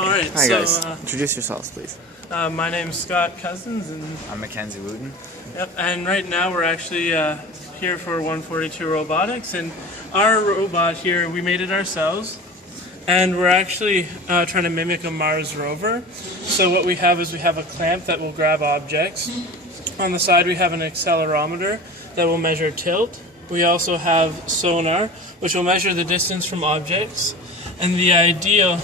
All right. Hi so, guys, introduce yourselves please. My name's Scott Cousins, and I'm Mackenzie Wooten. yep. And right now we're actually here for 142 Robotics, and our robot here, we made it ourselves, and we're actually trying to mimic a Mars rover. So what we have is we have a clamp that will grab objects. On the side we have an accelerometer that will measure tilt. We also have sonar, which will measure the distance from objects. And the ideal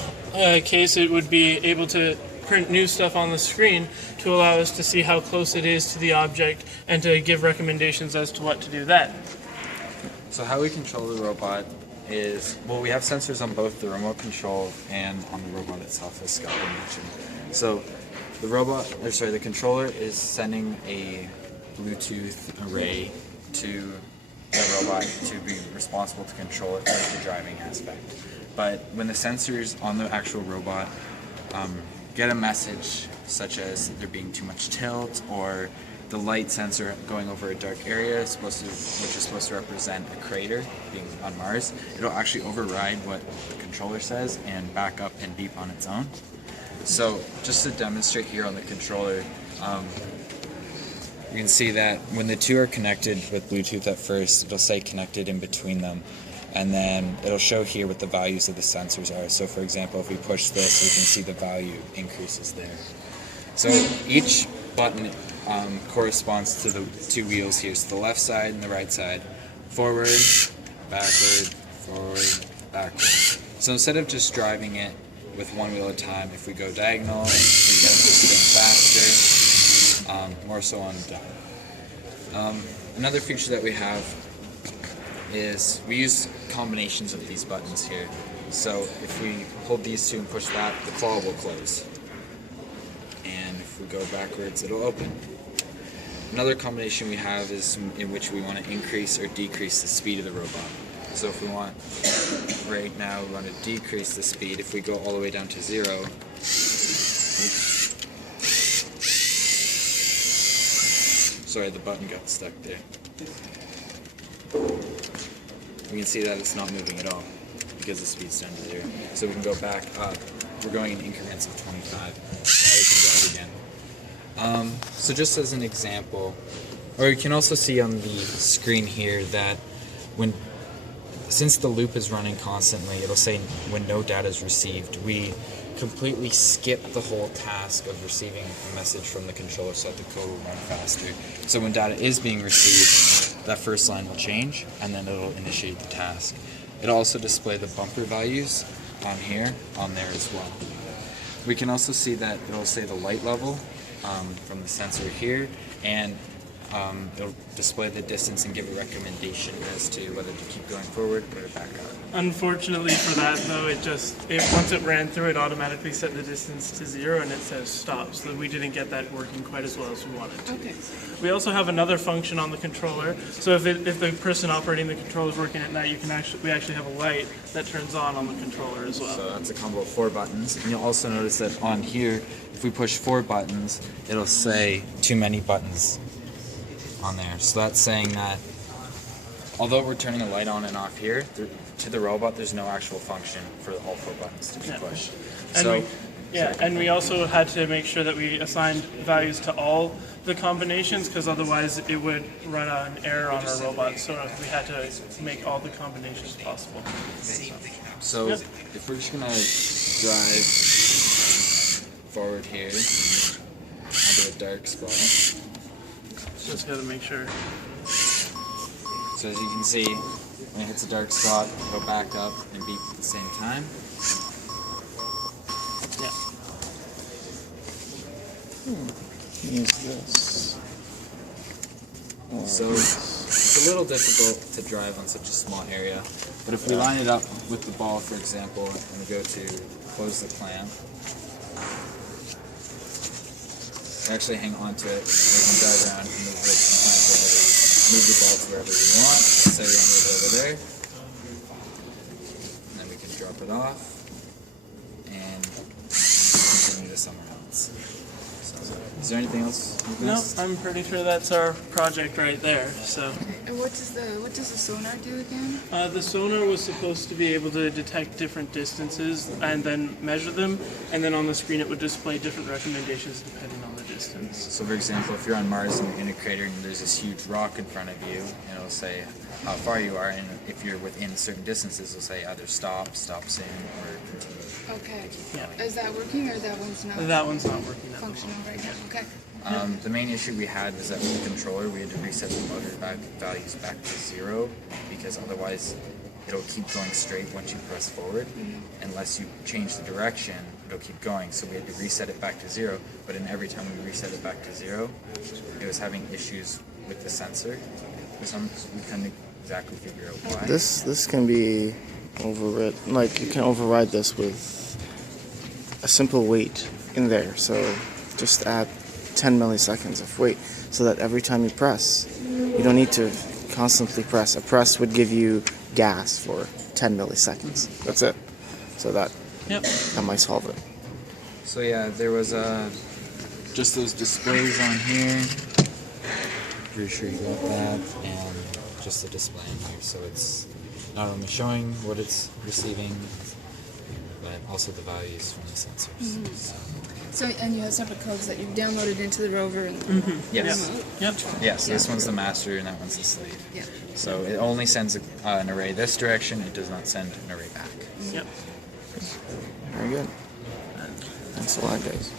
case, it would be able to print new stuff on the screen to allow us to see how close it is to the object and to give recommendations as to what to do then. So how we control the robot is, well, we have sensors on both the remote control and on the robot itself, as Scott mentioned. So the controller is sending a Bluetooth array to the robot to be responsible to control it, like the driving aspect. But when the sensors on the actual robot get a message such as there being too much tilt, or the light sensor going over a dark area which is supposed to represent a crater being on Mars, it'll actually override what the controller says and back up and beep on its own. So just to demonstrate here on the controller, you can see that when the two are connected with Bluetooth at first, it'll say connected in between them, and then it'll show here what the values of the sensors are. So for example, if we push this, we can see the value increases there. So each button corresponds to the two wheels here, so the left side and the right side. Forward, backward, forward, backward. So instead of just driving it with one wheel at a time, if we go diagonal, we get it to spin faster. More so on down. Another feature that we have is we use combinations of these buttons here. So if we hold these two and push that, the claw will close. And if we go backwards, it'll open. Another combination we have is in which we want to increase or decrease the speed of the robot. So if we want, right now we want to decrease the speed. If we go all the way down to 0, sorry, the button got stuck there. We can see that it's not moving at all because the speed's down to 0. So we can go back up. We're going in increments of 25. Now we can drive again. So just as an example, or you can also see on the screen here that since the loop is running constantly, it'll say when no data is received. We completely skip the whole task of receiving a message from the controller so that the code will run faster. So when data is being received, that first line will change and then it'll initiate the task. It'll also display the bumper values on there as well. We can also see that it'll say the light level from the sensor here, and it'll display the distance and give a recommendation as to whether to keep going forward or to back up. Unfortunately for that, though, once it ran through, it automatically set the distance to 0, and it says stop. So we didn't get that working quite as well as we wanted to. Okay. We also have another function on the controller. So if the person operating the controller is working at night, we actually have a light that turns on the controller as well. So that's a combo of 4 buttons. And you'll also notice that on here, if we push 4 buttons, it'll say too many buttons on there. So that's saying that although we're turning a light on and off here, to the robot there's no actual function for all 4 buttons to be pushed. And we also had to make sure that we assigned values to all the combinations, because otherwise it would run an error on our robot. So we had to make all the combinations possible. So if we're just gonna drive forward here onto a dark spot. Just gotta make sure. So as you can see, when it hits a dark spot, go back up and beep at the same time. Yeah. Use this. So it's a little difficult to drive on such a small area, but if we line it up with the ball, for example, and we go to close the clamp, actually hang on to it, we can drive around and move the clamp wherever, move the ball to wherever we want. Say we want to move it over there, and then we can drop it off and continue to somewhere else. Is there anything else you've No, missed? I'm pretty sure that's our project right there. So And what does the sonar do again? the sonar was supposed to be able to detect different distances and then measure them, and then on the screen it would display different recommendations depending on the distance. So, for example, if you're on Mars and you're in a crater and there's this huge rock in front of you, and it'll say how far you are, and if you're within certain distances, it'll say either stop, stop soon, or continue. Okay. Yeah. Is that working or that one's not That one's not working at the moment. functional right now? Okay. The main issue we had was that with the controller, we had to reset the motor values back to 0 because otherwise it'll keep going straight once you press forward. Unless you change the direction, it'll keep going. So we had to reset it back to 0. But in every time we reset it back to 0, it was having issues with the sensor. We couldn't exactly figure out why. This can be overridden. Like you can override this with a simple wait in there. So just add 10 milliseconds of wait, so that every time you press, you don't need to constantly press. A press would give you gas for 10 milliseconds. That's it. So that might solve it. So yeah, there was just those displays on here. Pretty sure you got that, and just the display in here. So it's not only showing what it's receiving, but also the values from the sensors. So, and you have separate codes that you've downloaded into the rover and Yes. Yep. Yes, this one's the master and that one's the slave. yeah. So it only sends an array this direction, it does not send an array back. Yep. Very good. Thanks a lot, guys.